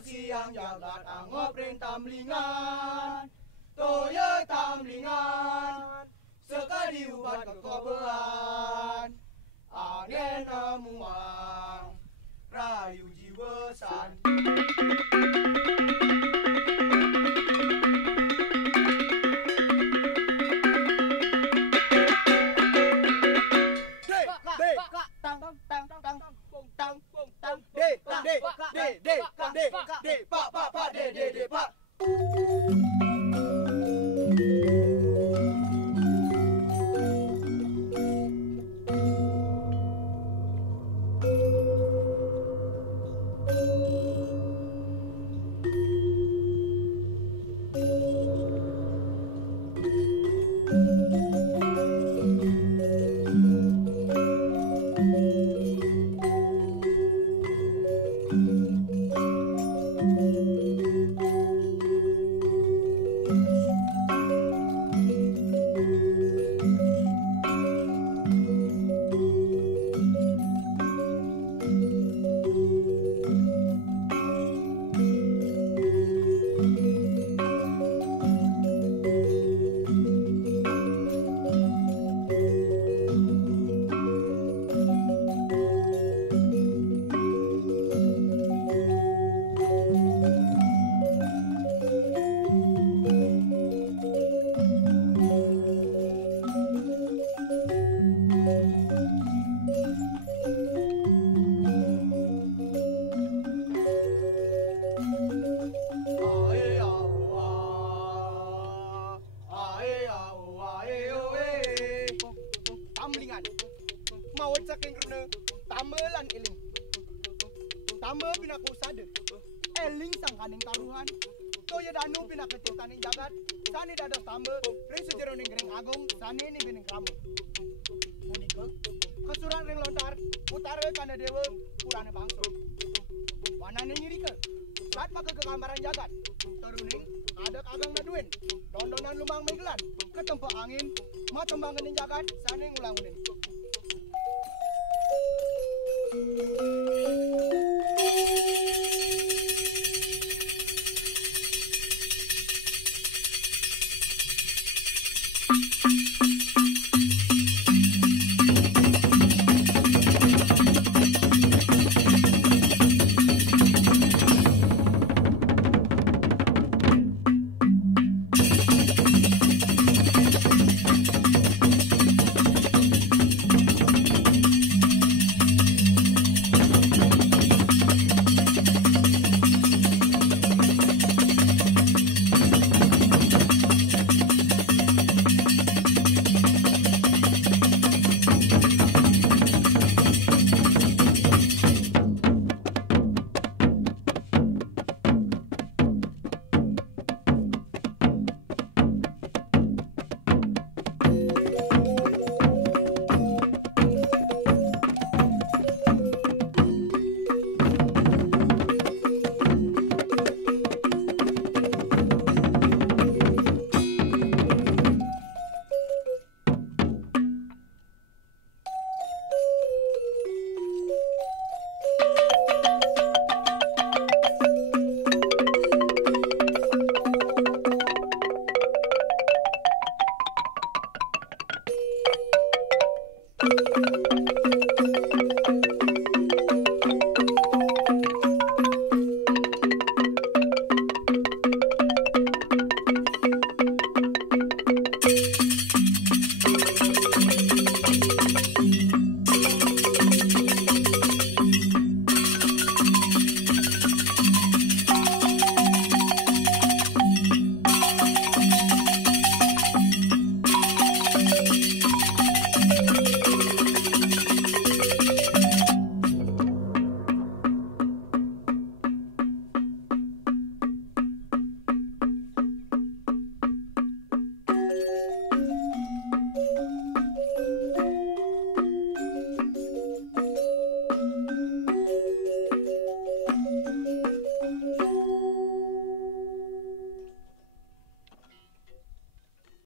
Siang jagat angopring tamlingan, toyo tamlingan, sekali ubat kekobean, angin amuang, rayu jiwesan. Mau saking kena tamelan eling. Tame pina kusade. Eling sangkaning taruhan. Toya danu pina ketitaning jagat. Sani dados tame, ring sejero ning gering agung, sani ning bening kramu. Punika kesuran ring lontar, utara kana dewa, purane bangsa. Wanane ngirike. Saat pakai ke gambaran jagat. Teruning ada agang naduin. Dondonan lumang menggelan. Ketempat angin, ma tembang gening jagat, sani ngulang unin.